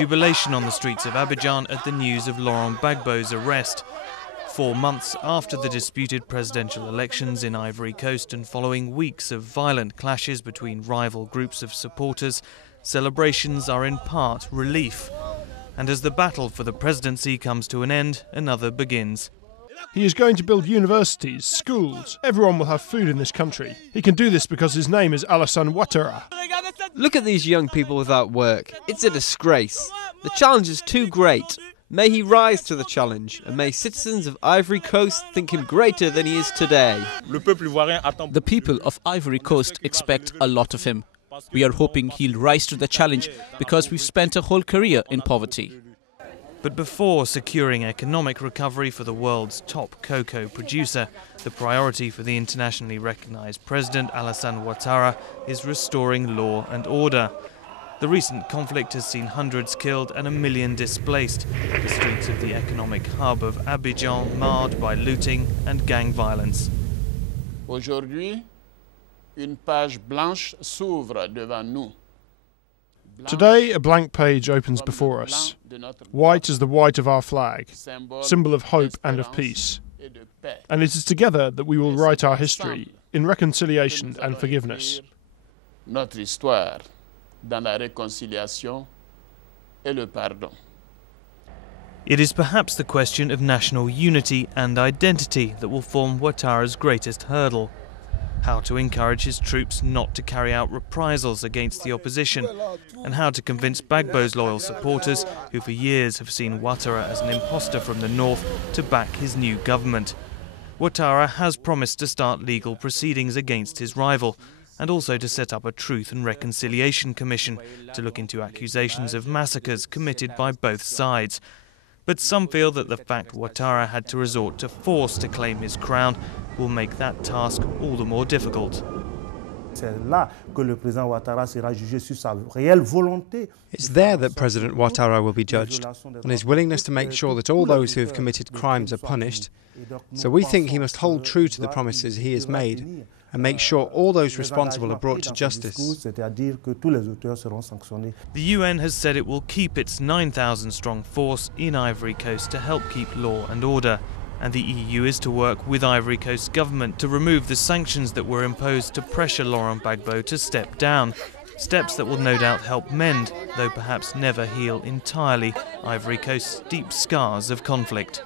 jubilation on the streets of Abidjan at the news of Laurent Gbagbo's arrest. 4 months after the disputed presidential elections in Ivory Coast and following weeks of violent clashes between rival groups of supporters, celebrations are in part relief. And as the battle for the presidency comes to an end, another begins. He is going to build universities, schools. Everyone will have food in this country. He can do this because his name is Alassane Ouattara. Look at these young people without work. It's a disgrace. The challenge is too great. May he rise to the challenge, and may citizens of Ivory Coast think him greater than he is today. The people of Ivory Coast expect a lot of him. We are hoping he'll rise to the challenge because we've spent a whole career in poverty. But before securing economic recovery for the world's top cocoa producer, the priority for the internationally recognized President Alassane Ouattara is restoring law and order. The recent conflict has seen hundreds killed and 1 million displaced, the streets of the economic hub of Abidjan marred by looting and gang violence. Aujourd'hui, une page blanche s'ouvre devant nous. Today, a blank page opens before us. White is the white of our flag, symbol of hope and of peace. And it is together that we will write our history, in reconciliation and forgiveness. Notre histoire dans la réconciliation et le pardon. It is perhaps the question of national unity and identity that will form Ouattara's greatest hurdle. How to encourage his troops not to carry out reprisals against the opposition, and how to convince Gbagbo's loyal supporters, who for years have seen Ouattara as an imposter from the north, to back his new government. Ouattara has promised to start legal proceedings against his rival, and also to set up a Truth and Reconciliation Commission to look into accusations of massacres committed by both sides. But some feel that the fact Ouattara had to resort to force to claim his crown will make that task all the more difficult. It's there that President Ouattara will be judged on his willingness to make sure that all those who have committed crimes are punished. So we think he must hold true to the promises he has made and make sure all those responsible are brought to justice. The UN has said it will keep its 9,000-strong force in Ivory Coast to help keep law and order. And the EU is to work with Ivory Coast's government to remove the sanctions that were imposed to pressure Laurent Gbagbo to step down. Steps that will no doubt help mend, though perhaps never heal entirely, Ivory Coast's deep scars of conflict.